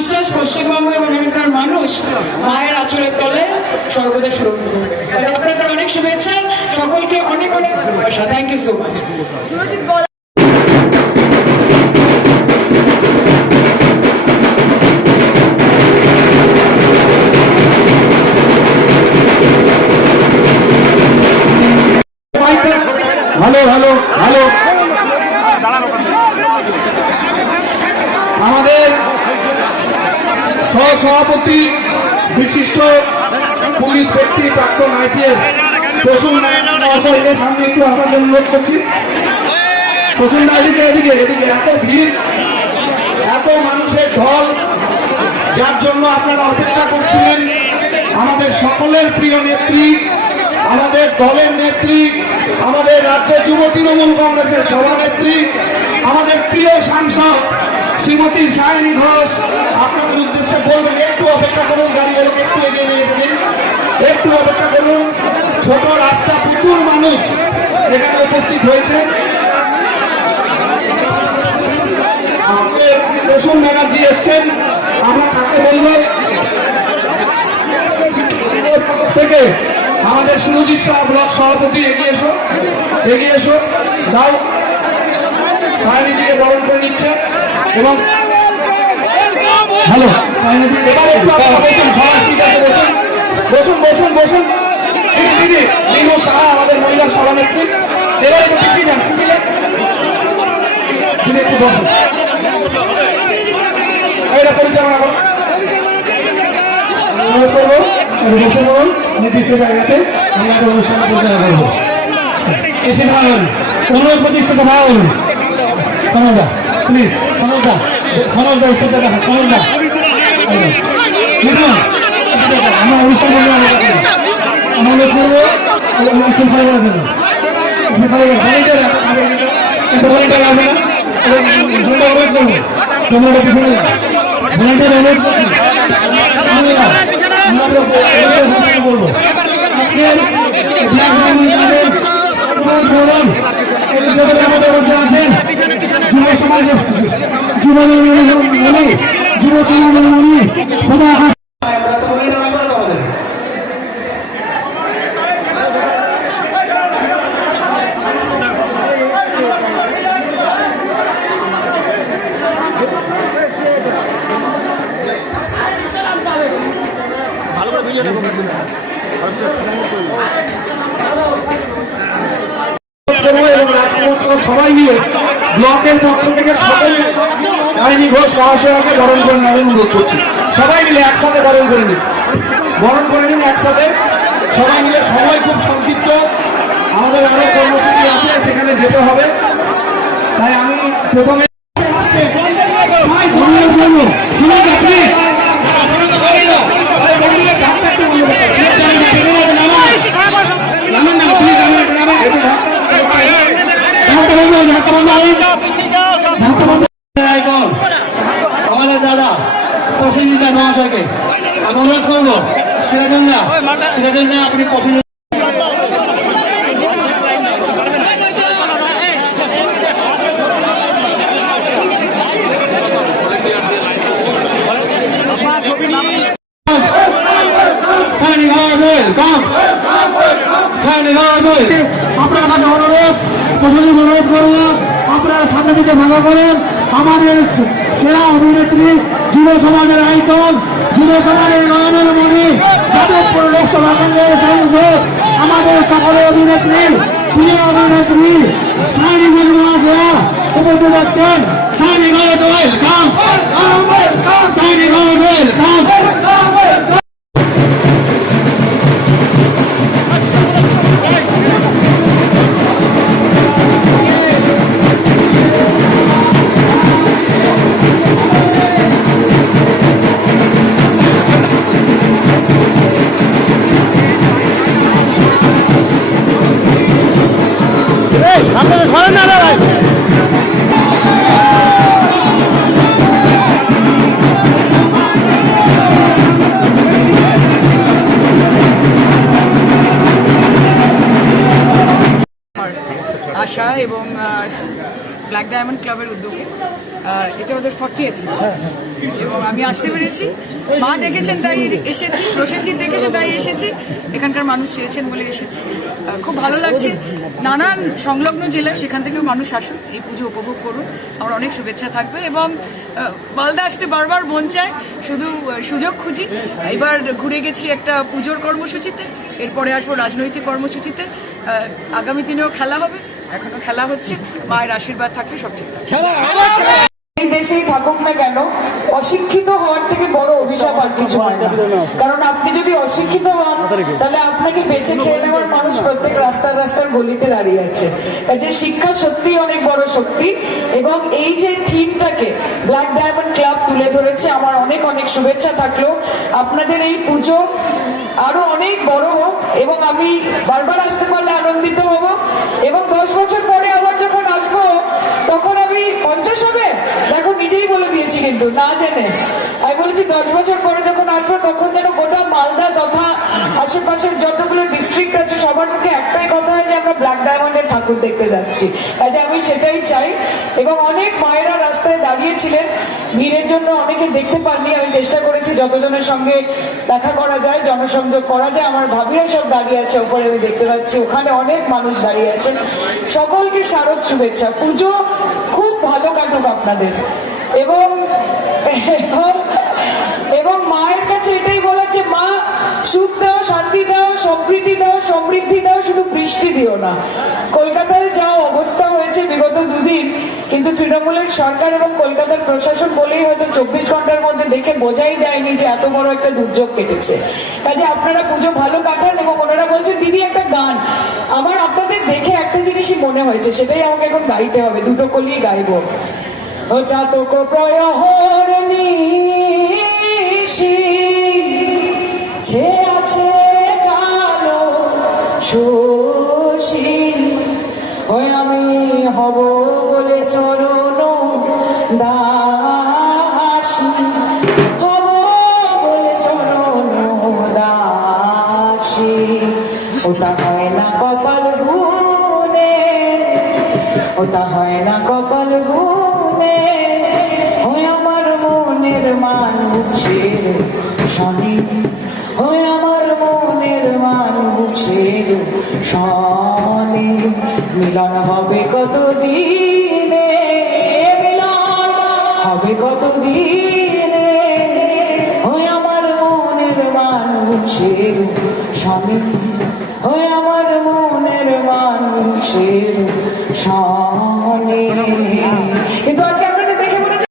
বিশ্বাস পশ্চিমবঙ্গ এবং এখানকার মানুষ মায়ের আঁচলের তলে সর্বদা সুরক্ষিত করবে। আপনাদের অনেক শুভেচ্ছা, সকলকে অনেক অনেক ভালোবাসা। Thank you so much. Hello hello hello, আমাদের সহসভাপতি বিশিষ্ট পুলিশ ব্যক্তি প্রাক্তন IPS প্রসূন মহাশয়কে সামনে একটু আসার জন্য অনুরোধ করছি। প্রসূন এদিকে এদিকে এদিকে, এত ভিড়, এত মানুষের ঢল, যার জন্য আপনারা অপেক্ষা করছিলেন। আমাদের সকলের প্রিয় নেত্রী, আমাদের দলের নেত্রী, আমাদের রাজ্য যুব তৃণমূল কংগ্রেসের সভানেত্রী, আমাদের প্রিয় সাংসদ শ্রীমতী সায়নী ঘোষ আপনাদের উদ্দেশ্যে বলবেন একটু অপেক্ষা করুন, গাড়িগুলোকে একটু এগিয়ে নিয়ে যেতেন, একটু অপেক্ষা করুন। ছোট রাস্তা, প্রচুর মানুষ এখানে উপস্থিত হয়েছে। আমাদের প্রসূন ব্যানার্জি এসছেন, আমরা তাকে বলবো থেকে আমাদের সুরজিৎ শাহ ব্লক সভাপতি এগিয়ে এসো, এগিয়ে এসো, দাও। সায়নীজিকে বরণ করে নিচ্ছে এবং হ্যালো বসুন, সবার সিট আছে, বসুন বসুন বসুন বসুন। দিদি দিনু সাহা আমাদের মহিলা সভানেত্রী, এবার একটু পিছিয়ে যান, পিছিয়ে যান দিদি, একটু বসুন। এটা পরিচালনা করুন, অনুরোধ করবো বসে বলুন, নির্দিষ্ট জায়গাতে আমরা একটা অনুষ্ঠান পরিচালনা করবো। এসে ভাবুন, অনুরোধ করছি সেটা ভাবুন। সনোজদা প্লিজ, সনোজদা, সনোজদা স্টেজে দেখা, সনোজদা দেখুন, আমরা অনুষ্ঠান করবো, অনুরোধ করবো শৃঙ্খলা করে দেবো, শৃঙ্খলা করে ভলেন্টিয়ার এত ভলেন্টিয়ার হবে না, অনুরোধ করবো তোমরা পিছনে ভলেন্টিয়ার অনুরোধ করছি। বলবো আজকের আমাদের মধ্যে আছেন যুব সমাজের যুব সমাজের সদা সবাই মিলে ব্লকের পক্ষ থেকে সকল সায়নী ঘোষ মহাশয়কে বরণ করে নেওয়ার অনুরোধ করছি। সবাই মিলে একসাথে বরণ করে নিন, বরণ করে নিন একসাথে সবাই মিলে। সময় খুব সংক্ষিপ্ত, আমাদের আরো কর্মসূচি আছে, সেখানে যেতে হবে। তাই আমি প্রথমে আমাদের দাদা প্রসেনজিৎ মহাশয়কে আমি অনুরোধ করবো, সিরাজুল্লাহ আপনি প্রসেনজিৎ আপনার কাছে অনুরোধ, প্রশাসনিক অনুরোধ করবো আপনারা সামনে দিকে ভাঙা করেন। আমাদের সেরা অভিনেত্রী, যুব সমাজের আইকন, যুব সমাজের নয়নের মণি, যাদবপুর লোকসভা কেন্দ্রের সাংসদ, আমাদের সকলের অভিনেত্রী, প্রিয় অভিনেত্রী সায়নী ঘোষ মহাশয়া উপস্থিত হচ্ছেন। Sayani Ghosh welcome, Sayani Ghosh welcome. আপনাদের সরেন না ভাই, আশা এবং ব্ল্যাক ডায়মন্ড ক্লাবের উদ্যোগে এটা ওদের 40th এবং আমি আসতে পেরেছি। মা ডেকেছেন তাই এসেছি, প্রসেনজিৎ ডেকেছেন তাই এসেছি, এখানকার মানুষ চেয়েছেন বলে এসেছি। খুব ভালো লাগছে। নানান সংলগ্ন জেলায় সেখান থেকেও মানুষ আসুন, এই পুজো উপভোগ করুন। আমার অনেক শুভেচ্ছা থাকবে এবং মালদা আসতে বারবার মন চায়, শুধু সুযোগ খুঁজি। এবার ঘুরে গেছি একটা পুজোর কর্মসূচিতে, এরপরে আসবো রাজনৈতিক কর্মসূচিতে। আগামী দিনেও খেলা হবে, এখনো খেলা হচ্ছে। মায়ের আশীর্বাদ থাকলে সব ঠিক থাকবে। এই দেশেই থাকুক না কেন, অশিক্ষিত হওয়ার থেকে বড় অভিশাপ আর কিছু হয় না। কারণ আপনি যদি অশিক্ষিত হন, তাহলে আপনাকে বেঁচে খেয়ে নেওয়ার মানুষ প্রত্যেক রাস্তার রাস্তার গলিতে দাঁড়িয়ে আছে। কাজে শিক্ষা সত্যি অনেক বড় শক্তি, এবং এই যে থিমটাকে ব্ল্যাক ডায়মন্ড ক্লাব তুলে ধরেছে, আমার অনেক অনেক শুভেচ্ছা থাকলো। আপনাদের এই পুজো আরো অনেক বড় হোক, এবং আমি বারবার আসতে পারলে আনন্দিত হব। এবং 10 বছর পরে আবার যখন আসবো, তখন আমি 50 হবে, দেখো নিজেই বলে দিয়েছি কিন্তু না জেনে। আমি বলেছি 10 বছর পরে যখন আসবো, তখন যেন গোটা মালদা তথা আশেপাশের যতগুলো ডিস্ট্রিক্ট আছে সবার মুখে একটাই কথা হয় যে আমরা ব্ল্যাক ডায়মন্ডের ঠাকুর দেখতে যাচ্ছি। কাজে আমি সেটাই চাই। এবং অনেক মায়েরা রাস্তায় দাঁড়িয়েছিলেন, ভিড়ের জন্য অনেকে দেখতে পাননি। আমি চেষ্টা করেছি যতজনের সঙ্গে দেখা করা যায়, জনসংযোগ করা যায়। আমার ভাবিরা সব দাঁড়িয়ে আছে ওপরে, আমি দেখতে পাচ্ছি ওখানে অনেক মানুষ দাঁড়িয়ে আছেন। সকলকে শারদ শুভেচ্ছা। পুজো খুব ভালো কাটুক আপনাদের। এবং এবং মায়ের কাছে এটাই বলার যে মা, সুখ দাও, শান্তি দাও, সম্প্রীতি দাও, সমৃদ্ধি দাও, শুধু বৃষ্টি দিও না। কলকাতায় যা অবস্থা হয়েছে বিগত দুদিন, কিন্তু তৃণমূলের সরকার এবং কলকাতার প্রশাসন বলেই হয়তো 24 ঘন্টার মধ্যে দেখে বোঝাই যায়নি যে এত বড় একটা দুর্যোগ কেটেছে। কাজে আপনারা পুজো ভালো কাটান। এবং ওনারা বলছেন দিদি একটা গান, আমার আপনাদের দেখে একটা জিনিসই মনে হয়েছে, সেটাই আমাকে এখন গাইতে হবে, দুটো কলিই গাইবো। ও চাতক প্রয়হর নিশি ছে আছে কালো শশী, ওই আমি হব বলে চরণ দাসী, হব বলে চরণ দাসী। ওটা হয় না কপাল গুনে, ওটা হয় না কপাল গুনে, ওই আমার মনের মানুষের শনি, ওই আমার মনের মানুষের শনি। মিলন হবে কত দিনে, মিলন হবে কত দিনে, ওই আমার মনের মানুষের শনি, ওই আমার মনের মানুষের শনি।